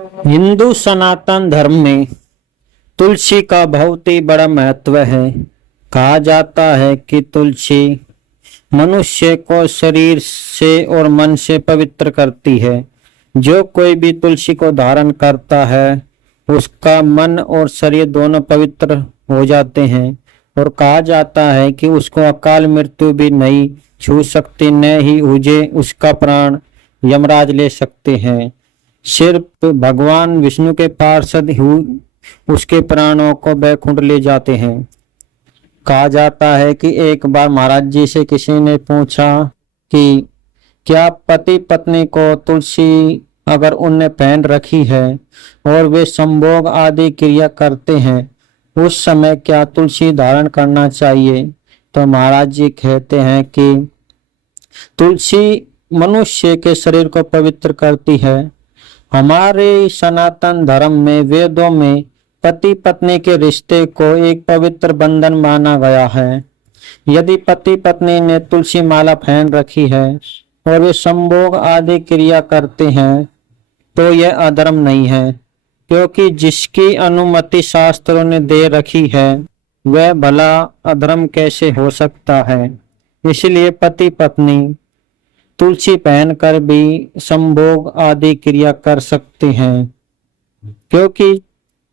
हिंदू सनातन धर्म में तुलसी का बहुत ही बड़ा महत्व है। कहा जाता है कि तुलसी मनुष्य को शरीर से और मन से पवित्र करती है। जो कोई भी तुलसी को धारण करता है उसका मन और शरीर दोनों पवित्र हो जाते हैं। और कहा जाता है कि उसको अकाल मृत्यु भी नहीं छू सकती, न ही उसे उसका प्राण यमराज ले सकते हैं। सिर्फ भगवान विष्णु के पार्षद ही उसके प्राणों को बैकुंठ ले जाते हैं। कहा जाता है कि एक बार महाराज जी से किसी ने पूछा कि क्या पति पत्नी को तुलसी अगर उनने पहन रखी है और वे संभोग आदि क्रिया करते हैं उस समय क्या तुलसी धारण करना चाहिए? तो महाराज जी कहते हैं कि तुलसी मनुष्य के शरीर को पवित्र करती है। हमारे सनातन धर्म में वेदों में पति पत्नी के रिश्ते को एक पवित्र बंधन माना गया है। यदि पति पत्नी ने तुलसी माला पहन रखी है और वे संभोग आदि क्रिया करते हैं तो यह अधर्म नहीं है, क्योंकि जिसकी अनुमति शास्त्रों ने दे रखी है वह भला अधर्म कैसे हो सकता है। इसलिए पति पत्नी तुलसी पहनकर भी संभोग आदि क्रिया कर सकते हैं, क्योंकि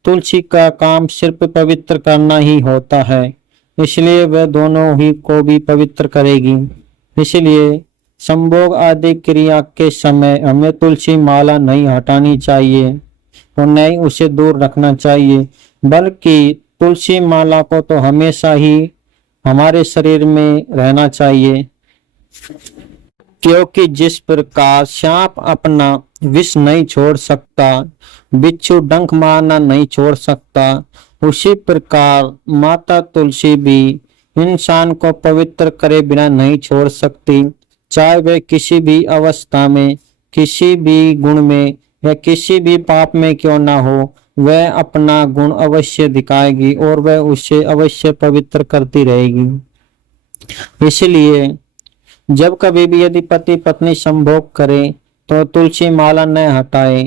तुलसी का काम सिर्फ पवित्र करना ही होता है। इसलिए वह दोनों ही को भी पवित्र करेगी। इसलिए संभोग आदि क्रिया के समय हमें तुलसी माला नहीं हटानी चाहिए और न ही उसे दूर रखना चाहिए, बल्कि तुलसी माला को तो हमेशा ही हमारे शरीर में रहना चाहिए। क्योंकि जिस प्रकार सांप अपना विष नहीं छोड़ सकता, बिच्छू डंक मारना नहीं छोड़ सकता, उसी प्रकार माता तुलसी भी इंसान को पवित्र करे बिना नहीं छोड़ सकती। चाहे वह किसी भी अवस्था में, किसी भी गुण में या किसी भी पाप में क्यों ना हो, वह अपना गुण अवश्य दिखाएगी और वह उसे अवश्य पवित्र करती रहेगी। इसलिए जब कभी भी यदि पति पत्नी संभोग करे तो तुलसी माला न हटाए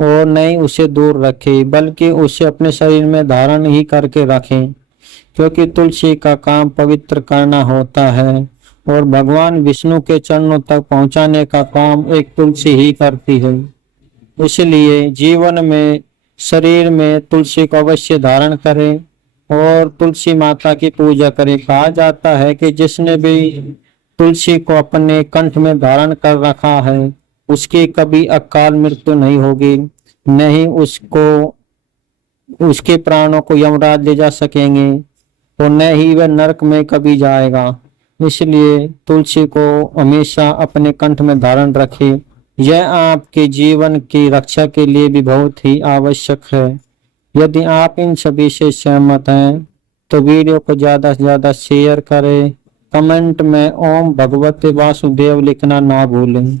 और न ही उसे दूर रखे, बल्कि उसे अपने शरीर में धारण ही करके रखें, क्योंकि तुलसी का काम पवित्र करना होता है और भगवान विष्णु के चरणों तक पहुंचाने का काम एक तुलसी ही करती है। इसलिए जीवन में शरीर में तुलसी को अवश्य धारण करें और तुलसी माता की पूजा करें। कहा जाता है कि जिसने भी तुलसी को अपने कंठ में धारण कर रखा है उसकी कभी अकाल मृत्यु नहीं होगी, न ही उसके प्राणों को यमराज ले जा सकेंगे और न ही वह नरक में कभी जाएगा। इसलिए तुलसी को हमेशा अपने कंठ में धारण रखें। यह आपके जीवन की रक्षा के लिए भी बहुत ही आवश्यक है। यदि आप इन सभी से सहमत हैं तो वीडियो को ज्यादा से ज्यादा शेयर करें। कमेंट में ओम भगवते वासुदेव लिखना ना भूलें।